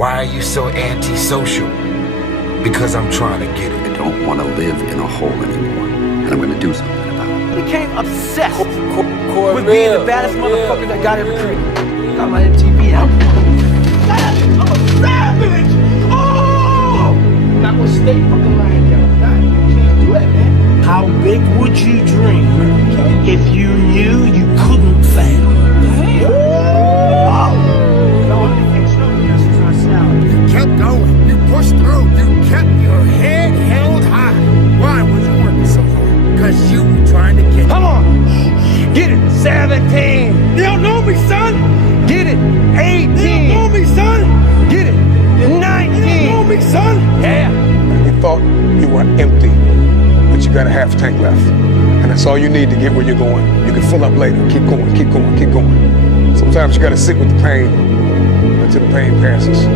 Why are you so antisocial? Because I'm trying to get it. I don't want to live in a hole anymore, and I'm going to do something about it. Became obsessed with being the baddest motherfucker that God ever created. Got my MTV out. I'm a savage! Oh! I'm not gonna stay fucking lying down. Nah, you can't do that, man. How big would you dream if you knew you couldn't fail? You kept going. You pushed through. You kept your head held high. Why was you working so hard? Because you were trying to get it. Come on! Get it! 17! You don't know me, son! Get it! 18! You don't know me, son! Get it! 19! You don't know me, son! Yeah! You thought you were empty, but you got a half tank left. And that's all you need to get where you're going. You can fill up later. Keep going, keep going, keep going. Sometimes you got to sit with the pain until the pain passes.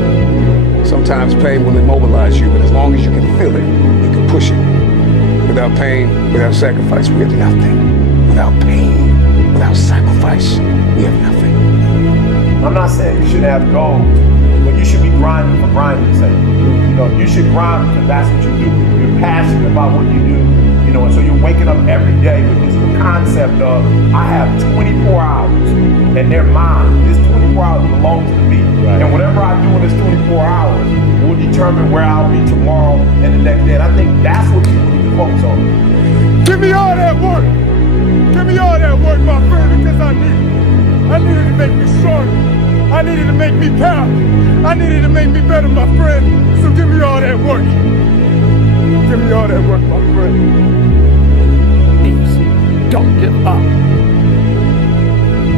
Sometimes pain will immobilize you, but as long as you can feel it, you can push it. Without pain, without sacrifice, we have nothing. Without pain, without sacrifice, we have nothing. I'm not saying you shouldn't have goals, but you should be grinding for grinding's sake. You know, you should grind because that's what you do. You're passionate about what you do, you know, and so you're waking up every day with this concept of, I have 24 hours and they're mine. This 24 hours belongs to me. Right. And whatever I do in this 24 hours will determine where I'll be tomorrow and the next day. And I think that's what people need to focus on. Give me all that work. Give me all that work, my friend, because I need it. I needed to make me stronger. I needed to make me proud. I needed to make me better, my friend. So give me all that work. Give me all that work, my friend. Please, don't give up.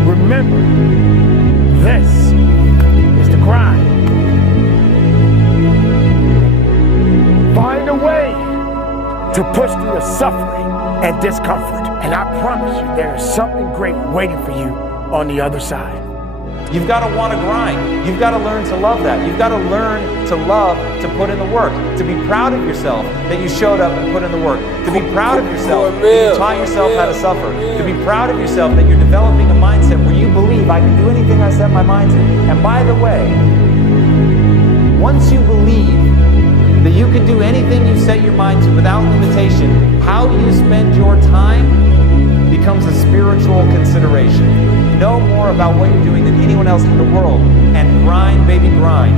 Remember, this is the grind. Find a way to push through the suffering and discomfort. And I promise you, there is something great waiting for you on the other side. You've got to want to grind. You've got to learn to love that. You've got to learn to love to put in the work. To be proud of yourself that you showed up and put in the work. To be proud of yourself that you taught yourself how to suffer. To be proud of yourself that you're developing a mindset where you believe I can do anything I set my mind to. And by the way, once you believe that you can do anything you set your mind to without limitation, how you spend your time becomes a spiritual consideration. Know more about what you're doing than anyone else in the world, and grind, baby, grind.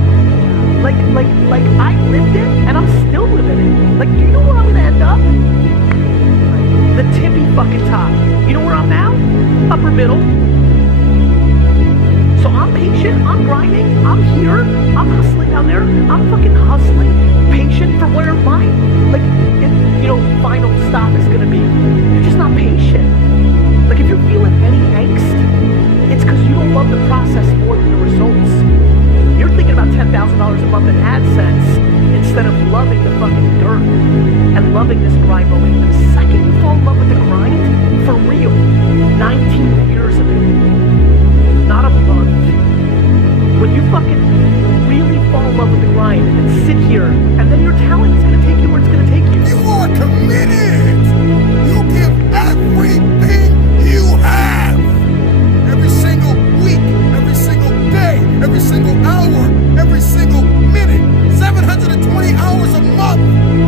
Like I lived it, and I'm still living it. Like, do you know where I'm gonna end up? The tippy fucking top. You know where I'm now? Upper middle. So I'm patient, I'm grinding, I'm here, I'm hustling down there, I'm fucking hustling, patient for where mine, like, you know, final stop is gonna be. You're just not patient. Like, if you're feeling any angst, it's because you don't love the process more than the results. You're thinking about $10,000 a month in AdSense instead of loving the fucking dirt and loving this grind moment. And the second you fall in love with the grind, for real, 19 years of it, not a month. When you fucking really fall in love with the grind and sit here, and then your talent is going to take you where it's going to take you. You are committed. You give everything you have. Every single week, every single day, every single hour, every single minute. 720 hours a month.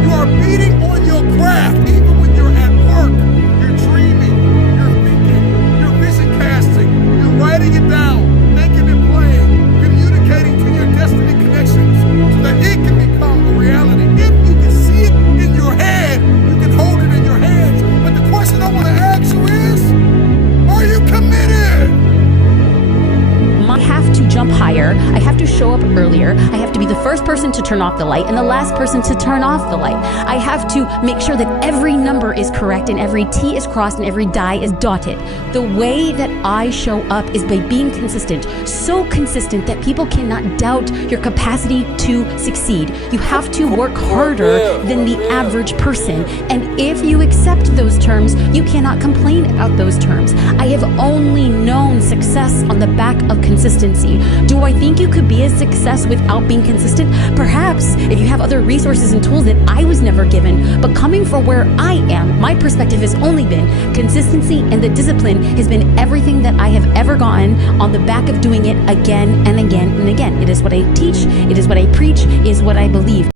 You are beating on your craft. Even when you're at work, you're dreaming, you're thinking, you're vision casting, you're writing it down, making it plain, communicating to your destiny connections so that it can become a reality. If you can see it in your head, you can hold it in your hands. But the question I want to ask you is, are you committed? I have to jump higher. I have to show up earlier. I have to be the first person to turn off the light and the last person to turn off the light. I have to make sure that every number is correct and every T is crossed and every die is dotted. The way that I show up is by being consistent. So consistent that people cannot doubt your capacity to succeed. You have to work harder than the average person. And if you accept those terms, you cannot complain about those terms. I have only known success on the back of consistency. Do I think you could be as successful success without being consistent? Perhaps if you have other resources and tools that I was never given, but coming from where I am, my perspective has only been consistency, and the discipline has been everything that I have ever gotten on the back of doing it again and again and again. It is what I teach, it is what I preach, it is what I believe.